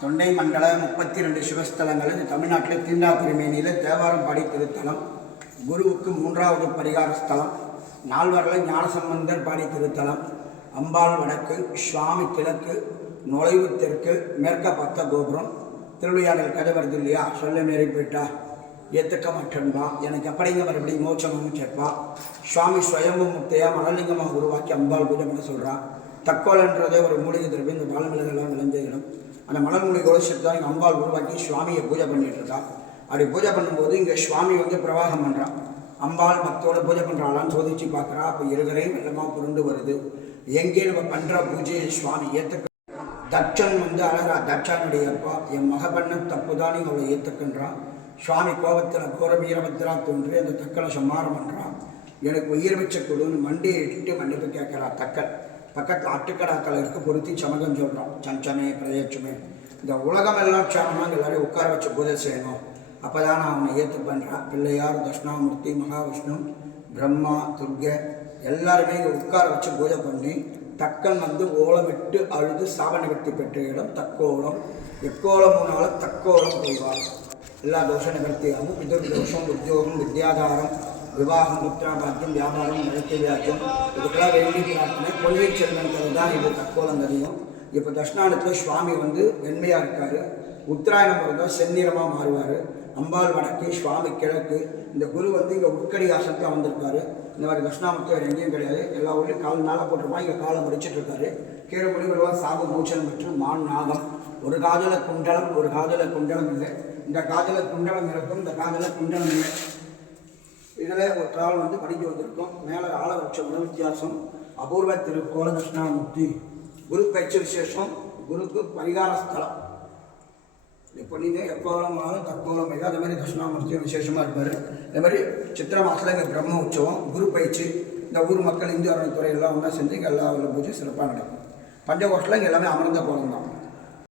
தொண்டை மண்டல முப்பத்தி ரெண்டு சிவஸ்தலங்கள் தமிழ்நாட்டில் தீண்டா திருமேனியில் தேவாரம் பாடி திருத்தலம் குருவுக்கு மூன்றாவது பரிகார ஸ்தலம் நால்வரில் ஞானசம்பந்தர் பாடி திருத்தலம் அம்பாள் வடக்கு சுவாமி கிழக்கு நுழைவு தெற்கு மேற்க பத்த கோபுரம் திருவிளையாடல் கதை வருது இல்லையா? சொல்ல நேரி போயிட்டா. ஏற்றுக்க மாட்டேன்பா. எனக்கு எப்படிங்க மறுபடியும் மோட்சமும் கேட்பா. சுவாமி ஸ்வயம்பு முத்தையா மனலிங்கமாக உருவாக்கி அம்பாள் பூஜை பண்ண சொல்கிறான் தக்கோலன்றதே ஒரு மூலிகை திரவியம் இந்த பாலமிளகெல்லாம் விளைஞ்ச இடம். அந்த மலர் மூலிகையோட சேர்த்து தான் இங்கே அம்பாள் உருவாக்கி சுவாமியை பூஜை பண்ணிட்டு இருக்கா. அப்படி பூஜை பண்ணும்போது இங்கே சுவாமி வந்து பிரவாகம் பண்ணுறான் அம்பாள் பக்தோட பூஜை பண்ணுறாளான்னு சோதிச்சு பார்க்குறா அப்போ இருக்கிறையும் வெள்ளமாக புரண்டு வருது. எங்கே நம்ம பண்ணுற பூஜையை சுவாமி ஏற்றுக்க தட்சன் வந்து அழகா தட்சனுடைய அப்பா என் மக பண்ண தப்பு தான் அவளை ஏற்றுக்கின்றான் சுவாமி கோபத்தில் கோர வீரபத்திரா தோன்றி அந்த தக்களை சம்மாரம் பண்ணுறான் எனக்கு உயிர் வச்ச கொடுன்னு மண்டியை இட்டு மன்னிப்பு கேட்குறா தக்கன் பக்கத்தில் அட்டுக்கடாக்கள் இருக்க பொருத்தி சமகம் சொல்கிறோம் சஞ்சமே பிரதேச்சமே இந்த உலகம் எல்லாம் க்ஷாமமாக எல்லாரையும் உட்கார வச்சு பூஜை செய்யணும். அப்போ தான் நான் அவனை ஏற்று பண்ணுறான் பிள்ளையார் தட்சிணாமூர்த்தி மகாவிஷ்ணு பிரம்மா துர்கை எல்லாருமே இங்கே உட்கார வச்சு பூஜை பண்ணி தக்கன் வந்து ஓலமிட்டு அழுது சாப நிவர்த்தி பெற்ற இடம் தக்கோலம். எக்கோலம் போனாலும் தக்கோலம் போய்வார் எல்லா தோஷ நிவர்த்தியாகவும் பிதர் தோஷம் உத்தியோகம் வித்யாதாரம் விவாகம் முத்ரா வியாபாரம் நிலத்தை வியாக்கியம் இதுக்கெல்லாம் வேண்டி பிரார்த்தனை கொள்கை செல்வன்றது தான் இது தற்கோலம் தெரியும் இப்போ தட்சிணானத்தில் சுவாமி வந்து வெண்மையாக இருக்கார். உத்தராயணம் பிறந்தால் செந்நிறமாக மாறுவார். அம்பாள் வடக்கு சுவாமி கிழக்கு இந்த குரு வந்து இங்கே உட்கடி ஆசனத்தில் வந்திருக்காரு இந்த மாதிரி தட்சிணாமூர்த்தி வேறு எங்கேயும் கிடையாது. எல்லா ஊர்லேயும் கால் நாளாக போட்டிருப்பான் இங்கே காலை முடிச்சுட்டு இருக்காரு. கீழே முடி சாகு சாப மூச்சல் மற்றும் மான் நாகம். ஒரு காதல குண்டலம் ஒரு காதல குண்டலம் இல்லை. இந்த காதல குண்டலம் இருக்கும் இந்த காதல குண்டலம் இல்லை. இதில் ஒரு தாள் வந்து படிக்க வந்திருக்கோம். மேலே ஆலவட்ச உணவு வித்தியாசம் அபூர்வ திரு கோலகிருஷ்ணாமூர்த்தி குரு பயிற்சி விசேஷம் குருக்கு பரிகார ஸ்தலம். இப்போ நீங்கள் எப்போலம் ஆனாலும் தற்கோலம் பையன் அதே மாதிரி கிருஷ்ணாமூர்த்தியும் விசேஷமாக இருப்பார். அதே மாதிரி சித்திரை மாதத்தில் இங்கே பிரம்ம உற்சவம் குரு பயிற்சி இந்த ஊர் மக்கள் இந்து அறநிலைத்துறை எல்லாம் ஒன்றா செஞ்சு இங்கே எல்லா பூஜை சிறப்பாக நடக்கும். பஞ்சகோஷத்தில் இங்கே எல்லாமே அமர்ந்த கோலம் தான்